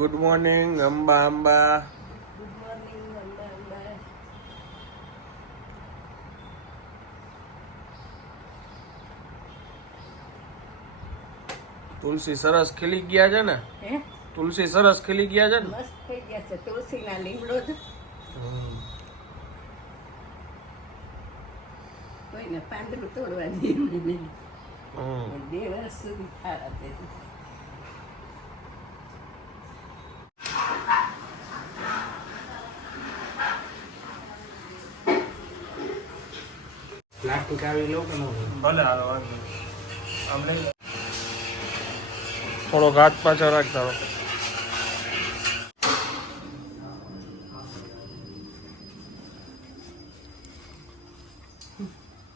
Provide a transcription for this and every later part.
Good morning Amba Amba તુલસી સરસ ખીલી ગયા છે ને? તુલસી સરસ ખીલી ગયા છે ને? મસ્ત થઈ ગયા છે તુલસીના લીમડો જ. કોઈને પાંદડું તોડવા હમ. બે વર્ષ સુધી પ્લાસ્ટિક આવી લો કે ન ભલે હાલો વાંધો નહીં. આમ નહીં થોડોક હાથ પાછળ રાખ તારો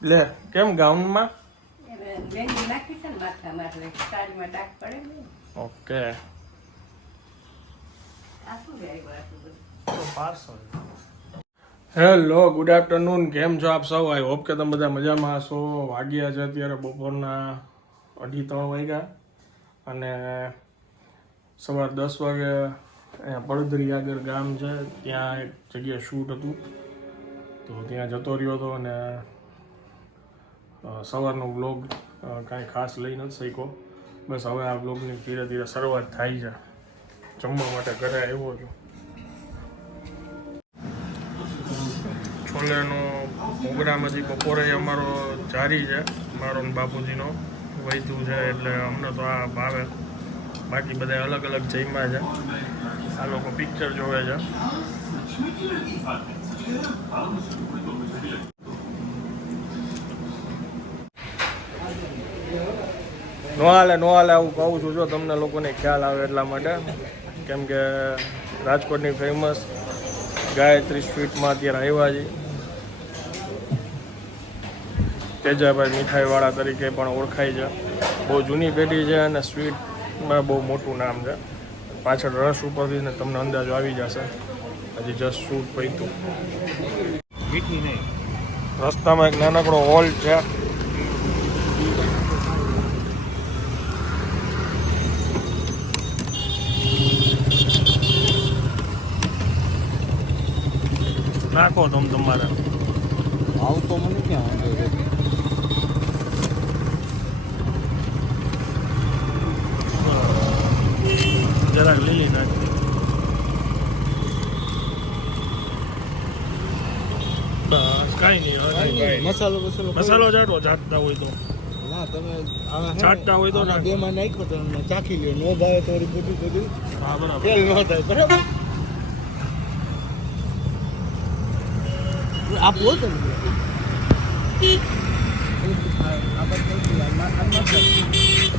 લે કેમ ગાઉનમાં? ઓકે. આ શું લે આવ્યું આટલું બધું? હેલો ગુડ આફ્ટરનૂન કેમ છો આપ સૌ? આઈ હોપ કે તમે બધા મજામાં હશો. વાગ્યા છે અત્યારે બપોરના અઢી ત્રણ વાગ્યા અને સવાર દસ વાગે અહીંયા પડદરી આગળ ગામ છે. ત્યાં એક જગ્યાએ શૂટ હતું. તો ત્યાં જતો રહ્યો હતો અને સવારનો બ્લોગ કાંઈ ખાસ લઈ નથી શક્યો. બસ હવે આ બ્લોગની ધીરે ધીરે શરૂઆત થાય છે. જમવા માટે ઘરે આવ્યો છું. છોલેનો પ્રોગ્રામ હજી બપોરે અમારો જારી છે. મારો બાપુજીનો. વૈધું છે એટલે અમને તો આ ભાવે. બાકી બધા અલગ અલગ જઈમાં છે. આ લોકો પિક્ચર જોવે છે. નો હાલે નો હાલે, આવું કહું છું. જો તમને લોકોને ખ્યાલ આવે એટલા માટે. કેમ કે રાજકોટની ફેમસ ગાયત્રી સ્વીટમાં અત્યારે આવ્યા છે તેજાભાઈ મીઠાઈવાળા તરીકે પણ ઓળખાય છે. બહુ જૂની પેઢી છે અને સ્વીટમાં બહુ મોટું નામ છે. પાછળ રસ ઉપરથી ને તમને અંદાજો આવી જશે. હજી જસ્ટ શૂટ પૈતું. મીઠી નહીં. રસ્તામાં એક નાનકડો હોલ છે. નાખો તમ તમારે. આવતો મને ક્યાં વાંધો છે જરાક લીલી નાખી. કાંઈ નહીં મસાલો મસાલો મસાલો જાડો જાતતા હોય તો. ના તમે આમાં હે ને, ચાટતા હોય તો બે નાખ. બેમાં તો ચાખી લ્યો. નો ભાવે તો બધું બધું હા બરાબર. ફેલ ન થાય બરાબર ને. આ બધું આમાં- આમાં તો-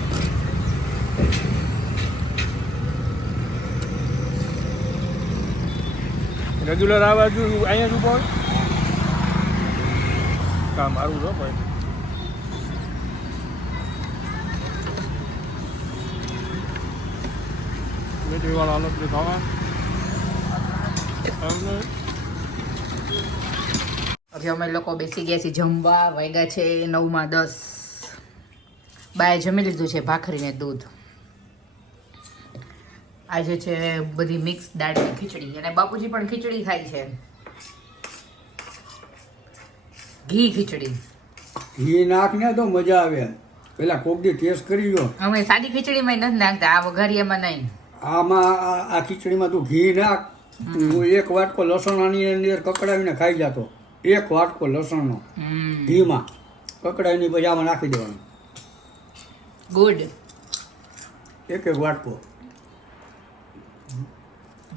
રેગ્યુલર આવવા બાજુ અહીંયા જ ઉપર કામ મારું છો ભાઈ. અમે લોકો બેસી ગયા છીએ જમવા વાગ્યા છે નવમાં દસ. બાએ જમી લીધું છે ભાખરીને દૂધ. આજે છે બધી મિક્સ દાળની ખીચડી અને બાપુજી પણ ખીચડી ખાય છે. ઘી ખીચડી. ઘી નાખને તો મજા આવે. પેલા કોક દી ટેસ્ટ કરી લો અમે સાદી ખીચડીમાં નથી નાખતા આ વઘારિયામાં નહીં. આમાં આ- ખીચડીમાં તું ઘી નાખ. હું એક વાટકો લસણ આની અંદર કકડાવીને ખાઈ જતો. એક વાટકો લસણનો. ઘીમાં. કકડાવીને પછી આમાં નાખી દેવાનું. ગુડ એક એક વાટકો.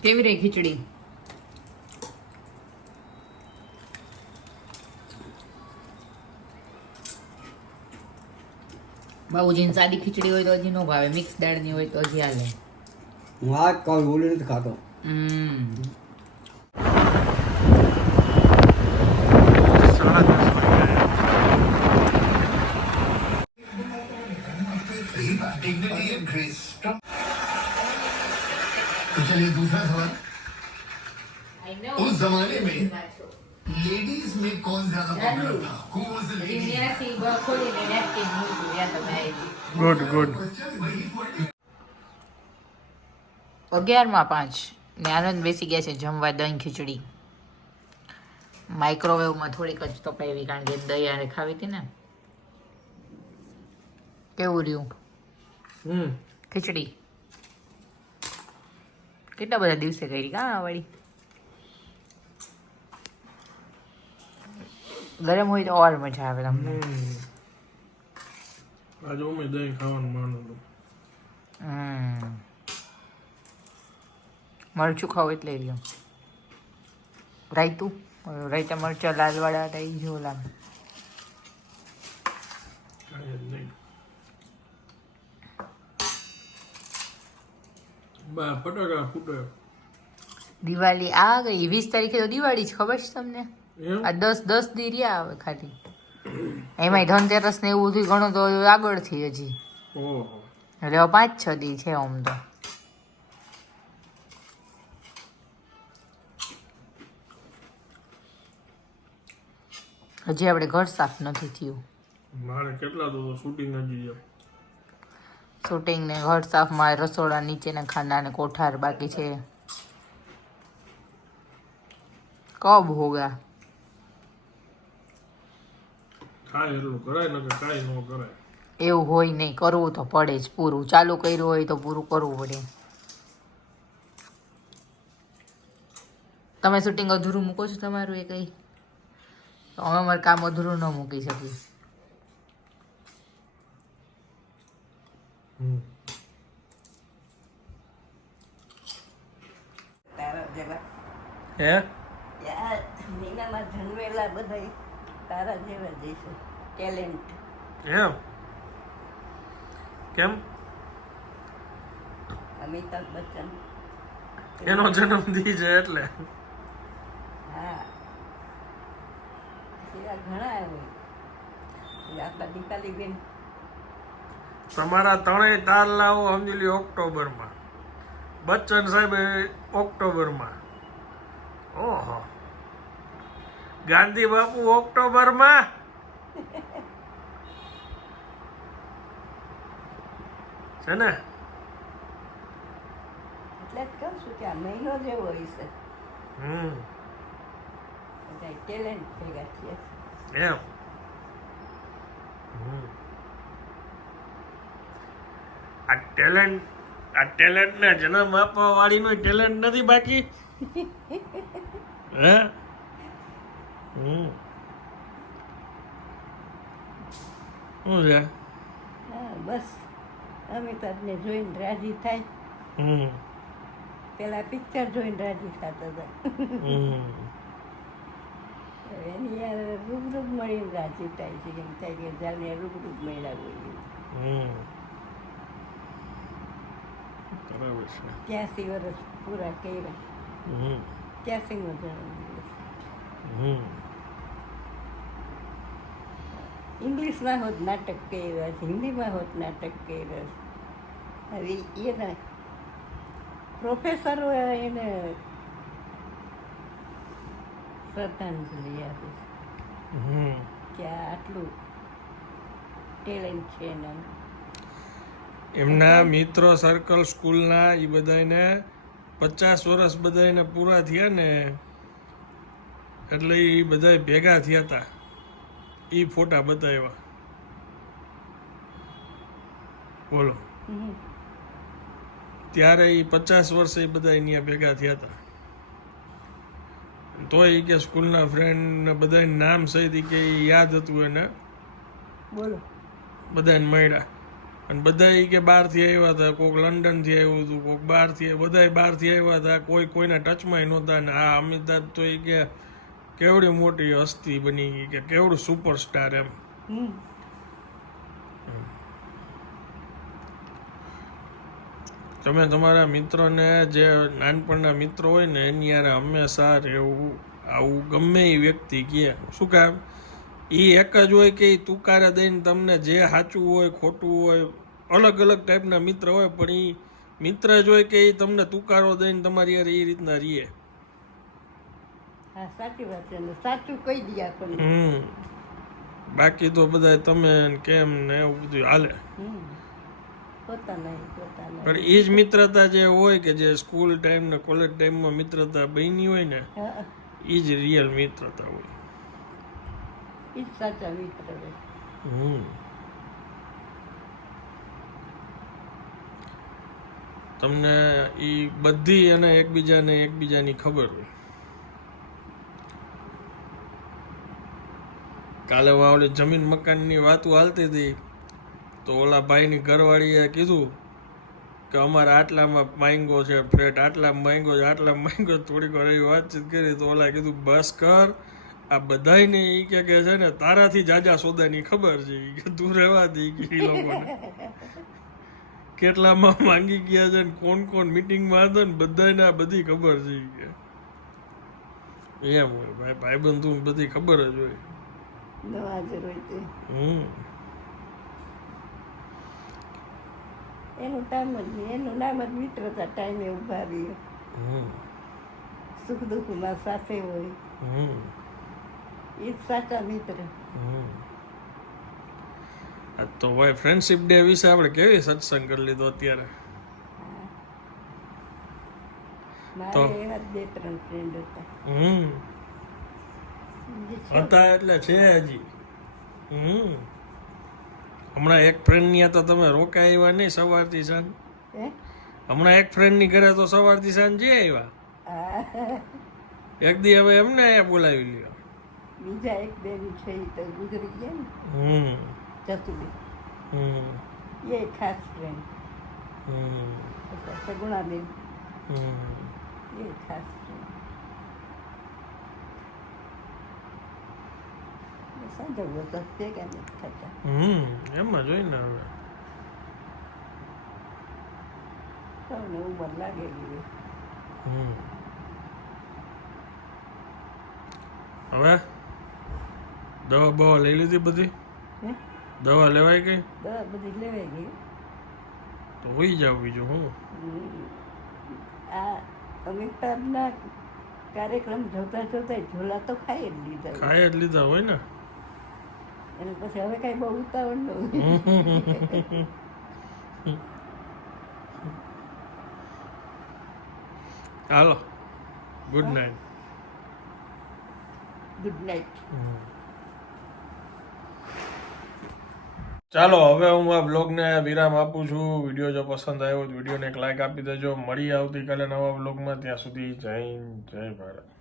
કેવી રહી ખીચડી? બાબુજીને સાદી ખીચડી હોય તો હજી નો ભાવે. મિક્સ દાળની હોય તો હજી હાલે. હું આ જ ઓલી નથી ખાતો. હમ. ગુડ ગુડ અગિયારમાં પાંચ. ને આનંદ બેસી ગયા છે જમવા દહીં ખીચડી. માઇક્રોવેવમાં થોડીક જ તપાવી કારણ કે દહીં આને ખાવી હતી ને. કેવું રહ્યું? હમ. ખીચડી. કેટલા બધા દિવસે કરી? કા આ વળી? ગરમ હોય તો ઓર મજા આવે તમને. આજે અમે દહીં ખાવાનું માનું હતું મરચું ખાવ એટલે રહ્યો રાયતું? રાયતા મરચા લાલવાળા લામ કાંઈ જ બા ફટાકડા ફૂટે. દિવાળી આ ગઈ વીસ તારીખે તો દિવાળી જ ખબર છે તમને? આ દસ દસ દી રહ્યા આવે ખાલી. એમાંય ધનતેરસ ને એવું થયું ઘણું તો આગળથી હજી. એટલે પાંચ છ દી છે આમ તો. હજી આપણે ઘર સાફ નથી થયું. મારે કેટલા તો શૂટિંગ હજી શૂટિંગ ને ઘર સાફમાં રસોડા નીચેના ખાના ને કોઠાર બાકી છે. કબ હોગા? ખાય એટલું કરાય ને કાંઈ ન કરાય. એવું હોય નહીં કરવું તો પડે જ. પૂરું ચાલુ કર્યું હોય તો પૂરું કરવું પડે. તમે શૂટિંગ અધૂરું મૂકો છો તમારું એ કંઈ? તો અમે અમારું કામ અધૂરું ન મૂકી શકીએ. તારા હે? યાર નીનામાં જન્મેલા બધા તારા જેવા જ છે ટેલેન્ટ એમ? કેમ? અમિતાભ બચ્ચન. એનો જન્મ દી છે એટલે. હા. એવા ઘણા હોય આપણા દીપાલી બેન તમારા ત્રણેય તાર લાવો સમજી લ્યો ઓક્ટોબરમાં. બચ્ચન સાહેબ ઓક્ટોબરમાં. ઓહો. ગાંધી બાપુ ઓક્ટોબરમાં? છે ને? એટલે જ કહું છું કે આ મહિનો જેવો હોય છે. હમ. ટેલેન્ટ ભેગા થયા છે. એમ. આ ટેલેન્ટ આ ટેલેન્ટને જન્મ આપવા વાળીનો ટેલેન્ટ નથી બાકી? હે? હમ. શું છે? હા બસ. આપને જોઈને રાજી થાય. હમ. પેલા પિક્ચર જોઈને રાજી થતા હતા. એની યાર રૂબરૂબ મળીને રાજી થાય છે. એમ થાય કે જાણે રૂબરૂબ મળ્યા હોય હમ. બરાબર છે. ત્યાસી વર્ષ પૂરા કર્યા. ક્યાંસી ત્યાસીમો જન્મદિવસ હમ. ઇંગ્લિશમાં હોત નાટક કર્યા છે હિન્દીમાં હોત નાટક કર્યા છે. હવે એના પ્રોફેસરો એને શ્રદ્ધાંજલિ આપે છે. કે આટલું ટેલેન્ટ છે એના. એમના મિત્રો સર્કલ સ્કૂલના એ બધાને પચાસ વર્ષ બધાને પૂરા થયા ને એટલે એ બધા ભેગા થયા હતા એ ફોટા બતાવ્યા. બોલો. ત્યારે એ પચાસ વર્ષે બધા અહીંયા ભેગા થયા હતા તોય એ કે સ્કૂલના ફ્રેન્ડ બધા નામ સહિત કે યાદ હતું એને. બોલો. બધાને મળ્યા. અને બધા ઈ કે બહારથી આવ્યા હતા કોઈક લંડનથી આવ્યું હતું કોઈક બહારથી બધાય બહારથી આવ્યા હતા કોઈ કોઈના ટચમાં નહોતા ને આ અમિતાભ તો એ કે કેવડી મોટી હસ્તી બની ગઈ કે કેવડું સુપરસ્ટાર એમ. તમે તમારા મિત્રોને જે નાનપણના મિત્રો હોય ને એની યારે હંમેશા રહેવું આવું ગમે એ વ્યક્તિ કહે. શું કામ? એ એક જ હોય કે એ તુકારે દઈને તમને જે સાચું હોય ખોટું હોય અલગ અલગ ટાઈપના મિત્ર હોય પણ એ મિત્ર જ હોય કે એ તમને તુકારો દઈને તમારી યારે એ રીતના રહીએ હા સાચી વાત છે. સાચું કહી દઈએ આપણને. હમ. બાકી તો બધા તમે કેમ ને એવું બધું હાલે. પણ એ જ મિત્રતા જે હોય કે જે સ્કૂલ ટાઈમ ને કોલેજ ટાઈમમાં મિત્રતા બની હોય ને એ જ રિયલ મિત્રતા હોય. એ જ સાચા મિત્ર હમ. તમને એ બધી અને એકબીજાને એકબીજાની ખબર હોય. કાલે હું ઓલી જમીન મકાનની વાતો હાલતી હતી, તો ઓલા ભાઈની ઘરવાળીએ કીધું કે અમારે આટલામાં માંગ્યો છે ફ્લેટ, આટલામાં માંગ્યો છે, આટલામાં માંગ્યો. થોડીક વાર એવી વાતચીત કરી, તો ઓલા કીધું, બસ કર, આ બધાને એ કે કે છે ને, તારાથી જાજા સોદાની ખબર છે. કે, તું રહેવા દે ઈ લોકોને. કેટલામાં માંગી ગયા છે ને, કોણ કોણ મિટિંગમાં હતો ને બધાને આ બધી ખબર છે કે. એમ હોય, ભાઈ ભાઈબંધ બધી ખબર જ હોય. નવા જ હોય તે એનું ટાઈમ જ એનું નામ જ મિત્રતા ટાઈમે ઊભા રહીએ. સુખ દુઃખમાં સાથે હોય. એ જ સાચા મિત્ર. હમ. આ તો ભાઈ ફ્રેન્ડશિપ ડે વિશે આપણે કેવી સત્સંગ કરી લીધો અત્યારે? તો? મારે એવા બે ત્રણ ફ્રેન્ડ હતા. હમ. હતા એટલે છે હજી. હમ. હમણાં એક ફ્રેન્ડની તો તમે રોકાય આવ્યા નહીં સવારથી સાંજ. હે? હમણાં એક ફ્રેન્ડની ઘરે તો સવારથી સાંજ જે આવ્યા. એક દી હવે એમને અહીંયા બોલાવી લ્યો. બીજા એક બેન છે એ તો ગુજરી ગયા ને હમ. જસુબી હમ. એ ખાસ ફ્રેન્ડ હમ. સગુણાબેન. હમ. એ ખાસ ફ્રેન્ડ સાંજવું તો ભેગા નથી થતા હમ એમાં જોઈ ને હવે સૌને ઉંમર લાગેલી હોય હમ હવે દવા બવા લઈ લીધી બધી હે દવા લેવાય ગઈ દવા બધી લેવાય ગઈ તો હોઈ જાવ બીજું હું આ અમિતાભના કાર્યક્રમ જોતા જોતા ઝોલા તો ખાઈ જ લીધા ખાઈ ખાય જ લીધા હોય ને અને પછી હવે કઈ બહુ ઉતાવળ ન હાલો. ગુડ નાઇટ ગુડ નાઇટ ચાલો હવે હું આ બ્લોગને વિરામ આપું છું. વીડિયો જો પસંદ આવ્યો તો વિડીયોને એક લાઇક આપી દેજો. મળી આવતીકાલે નવા બ્લોગમાં. ત્યાં સુધી જય હિન્દ, જય ભારત.